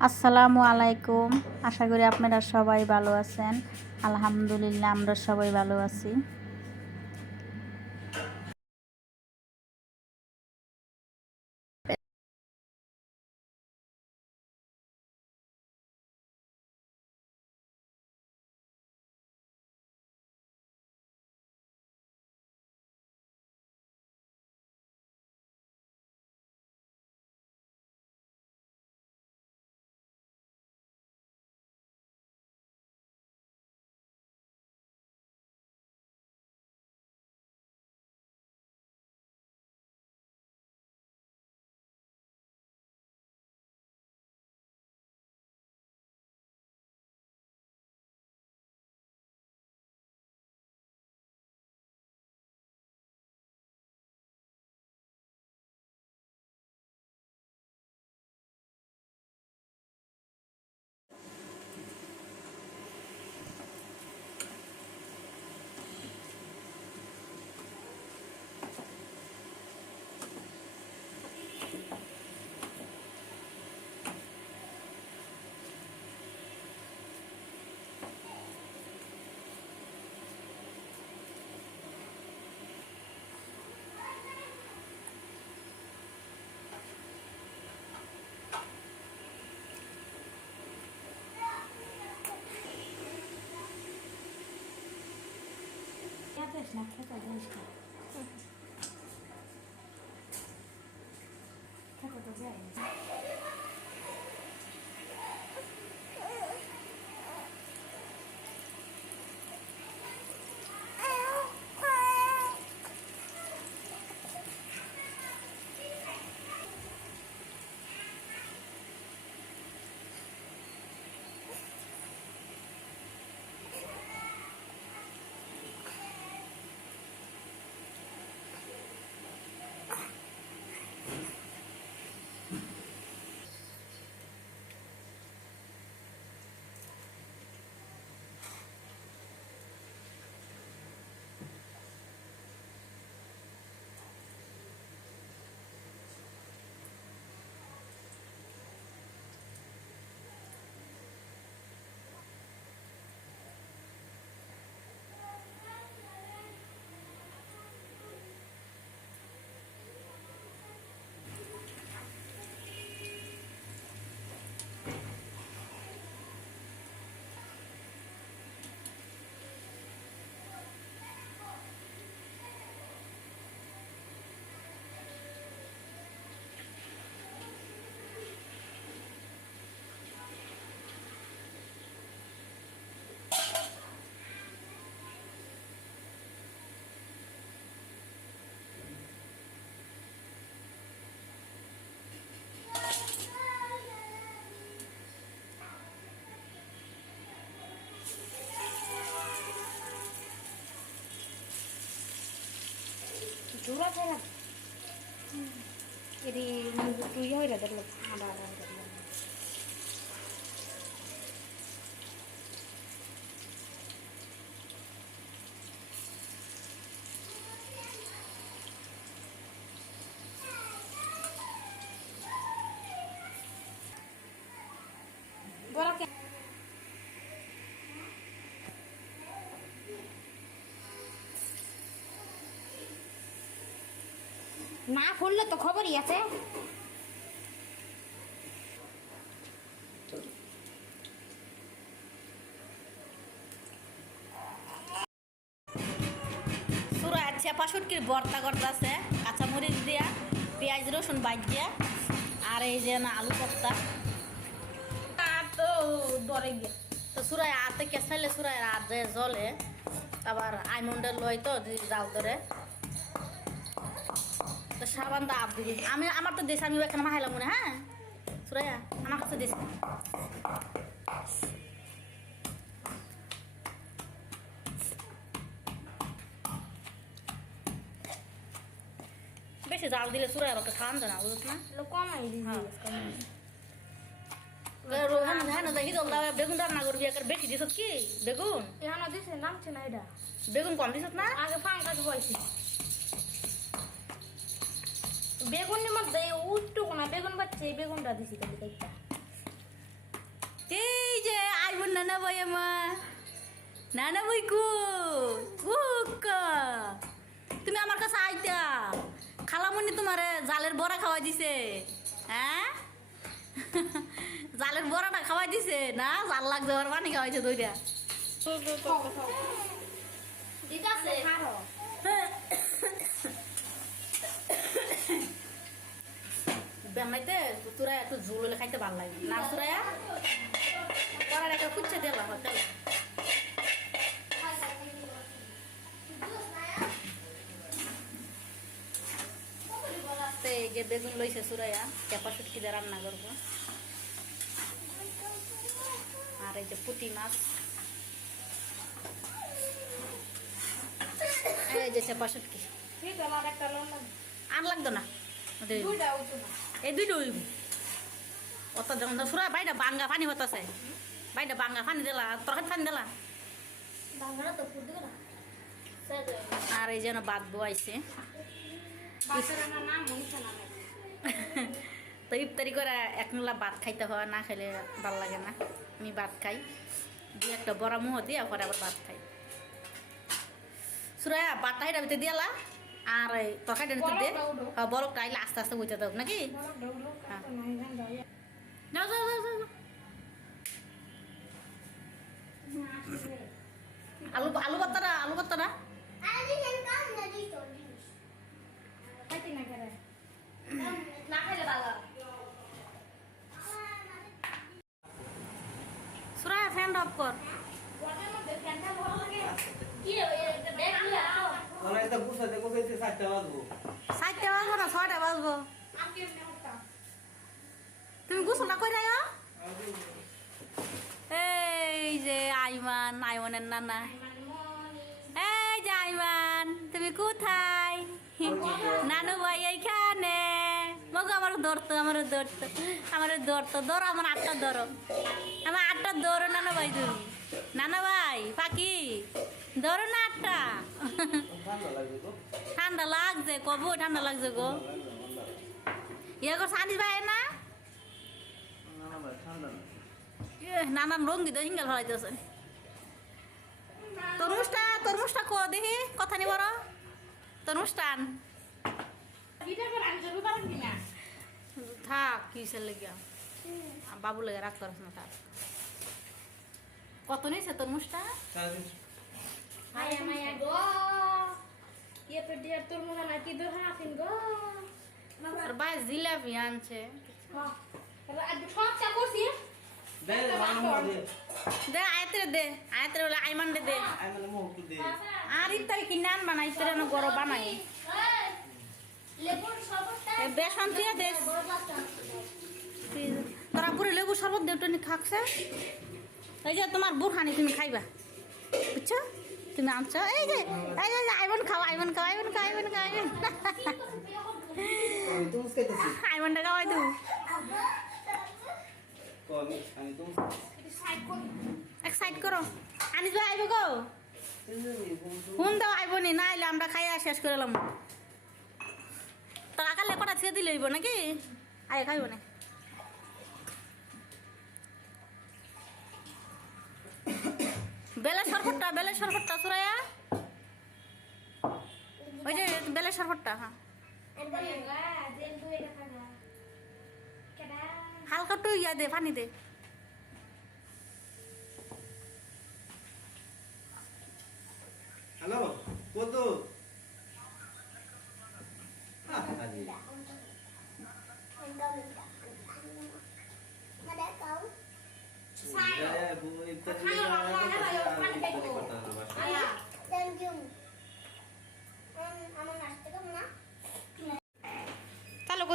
আসসালামু আলাইকুম। আশা করি আপনারা সবাই ভালো আছেন। আলহামদুলিল্লাহ আমরা সবাই ভালো আছি। যায় చూడ చూడ ఇది నువ్వు టూ ఇయర్ ఎదర్లో ఆడాలి না ফুললে তো খবরই আছে। সুরা আছে পাশুটকির ভর্তা করতেছে কাঁচা মরিচ দিয়া, পেঁয়াজ, রসুন বাজিয়া আর এই যে না, আলু ভর্তা। আর তো ডরে গিয়ে। তো সুরায় আতে কেসাইলে আর যে জলে আবার আইমন্ডে লই তো যে জাল ধরে। তো সাবান দা আপ আমি আমার তো দেশ আমি এখানে মাহাইলাম মনে হ্যাঁ সুরাইয়া আমার কাছে দেশ। বেশি জাল দিলে সুরাই আবার খাওয়ান না বুঝত না? কমাই দিবি হ্যাঁ। হ্যাঁ না দেখি তো বেগুন রান্না করবি একবার বেশি দিছত কি? বেগুন? এখানে দিছে নামছে না এটা। বেগুন কম দিছত না? আগে ফাঙ্কাস বয়সী বেগুনের মধ্যে উঠটুকু না বেগুন বাচ্চা এই বেগুনটা দিছি খালি কাইটা নানা ভাই আমার। নানা ভাই কো? তুমি আমার কাছে আইতা। খালামণি তোমারে জালের বড়া খাওয়াই দিছে। হ্যাঁ? জালের বড়াটা খাওয়াই দিছে না? জাল লাগছে ওর পানি খাওয়াইছে দুইটা। ঠিক আছে বেমাইতে তোরা একটু ঝোল হলে খাইতে ভালো লাগে। না তোরা পরে একটা কুচ্ছে হতে এই যে বেগুন লইছে সুরাইয়া চাপা সুটকি দিয়ে রান্না করব। আর এই যে পুঁটি মাছ। এই যে চাপা সুটকি আর লাগতো না। না এই হইব অত যখন সুরা বাইটা বাঙ্গা পানি হতাছে। বাইটা বাঙ্গা পানি দিলা তরকারি পানি দিলা। না আর এই যেন বাদ নামে তো ইফতারি করে এক নোলা ভাত খাইতে হয় না খেলে ভালো লাগে না। আমি ভাত খাই। দিয়ে একটা বড় মুহ দিয়ে পরে আবার ভাত খাই। সুরায়া ভাতটা এটা ভিতরে দিয়ালা আর তরকারিটার ভিতরে দিয়ে বরফটা হ্যাঁ, আইলে আস্তে আস্তে বইতে দেব নাকি? হ্যাঁ। যাও যাও যাও যাও, যাও। আলু আলু ভর্তাটা আলু ভর্তাটা। সুরায়া ফ্যান অফ কর। ওটার মধ্যে সাতটা বাজবো। না, ছয়টা বাজবো? তুমি এই যে আইমান নানা। এই যে আইমান, তুমি কোথায়? নানু ভাই এইখানে। মগো আমার ধরতো আমার ধরতো। আমার ধরতো, ধরো, আমার আটটা ধরো। আমার আটটা ধরো, নানা ভাই তুমি নানা ভাই পাখি ধরো না আটটা ঠান্ডা তো লাগছে কবো ঠান্ডা লাগছে গো। ইয়ে কর সানিস ভাই না? এ, নানান রঙ দিতে হিঙ্গাল ফেলাইতেছে। তরমুজটা তরমুজটা কো দেখি কথা নি বড় তরমুজটান। থাক কিসের লেগে বাবু লেগে রাখতে পারছ না থাক। কত নিয়েছে তরমুজটা? আর জিলাপি আনছে। হ্যাঁ আজ সব চা করছি। দে দে দে। আয়তের বলে আইমান দে দে। আর কিনে আনবা না গরম বানাই। বেসন দিয়ে দে। তোরা বুড়ি লেবু শরবত দেউটনি খাকছে। এই যে তোমার বুড়হানি তুমি খাইবা। বুঝছ? তুমি আনছো? এই যে এই যে আইবন খাও আইবন খাও আইবন খাও আইবন খাও, আইবন আইবনটা খাওয়াই তুমি এক সাইড করো। আনিস ভাই আইব গো। ফোন দাও আইবনি, না আইলে আমরা খাইয়া শেষ করে এলাম তো কাকালে কটা ছেড়ে দিলে নাকি? আয়, খাইব না। বেলের শরবতটা বেলের শরবতটা সুরাইয়া। ওই যে বেলের শরবতটা হ্যাঁ। হালকা একটু ইয়া দে, পানি দে। হ্যালো কত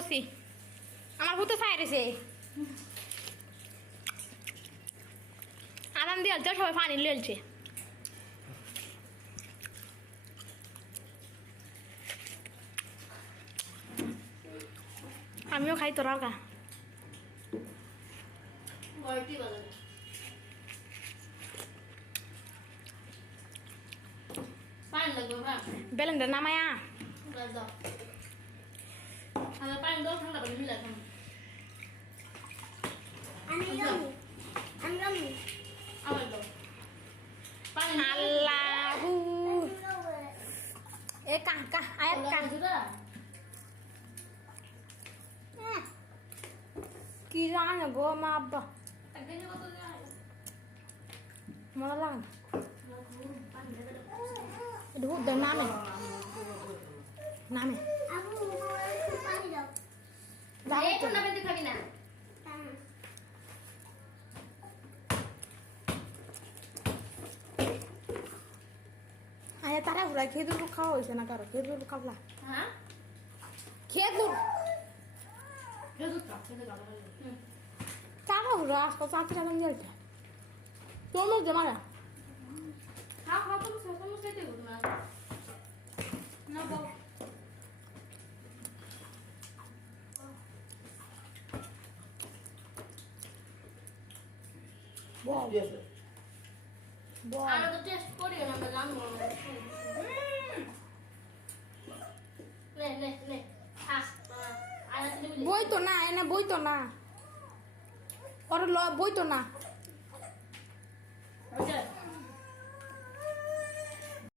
করছি আমার ভূত ছাই রয়েছে আদান দিয়ে তো সবাই পানি লেলছে আমিও খাই তোরাও খা। লাগবে হ্যাঁ। নামায়া। জল ঠান্ডা পানি মিলে এখন আল্লাহু এ কাহ কাহ আয়াত কাহ কি জানে গো মা আব্বা মালাং ধুত নামে নামে নামে যাবে তো। খাবি না। আরে তারা ঘুরা খেজুর খাওয়া হয়েছে না কারও? খেজুর খাবলা? হ্যাঁ? খেজুর? খেজুর খা খেজুর খা কাকা ঘুরা আসতো চাঁদতে চাঁদন গেলছে তোর মধ্যে মারা। খাও খাও তুমি গুড না। না বাবা বল কি আছে? বল আমরা তো টেস্ট করি না আমরা জানব না নে নে নে খা আর তুমি বই তো না এনে বই তো না ওর ল বই তো না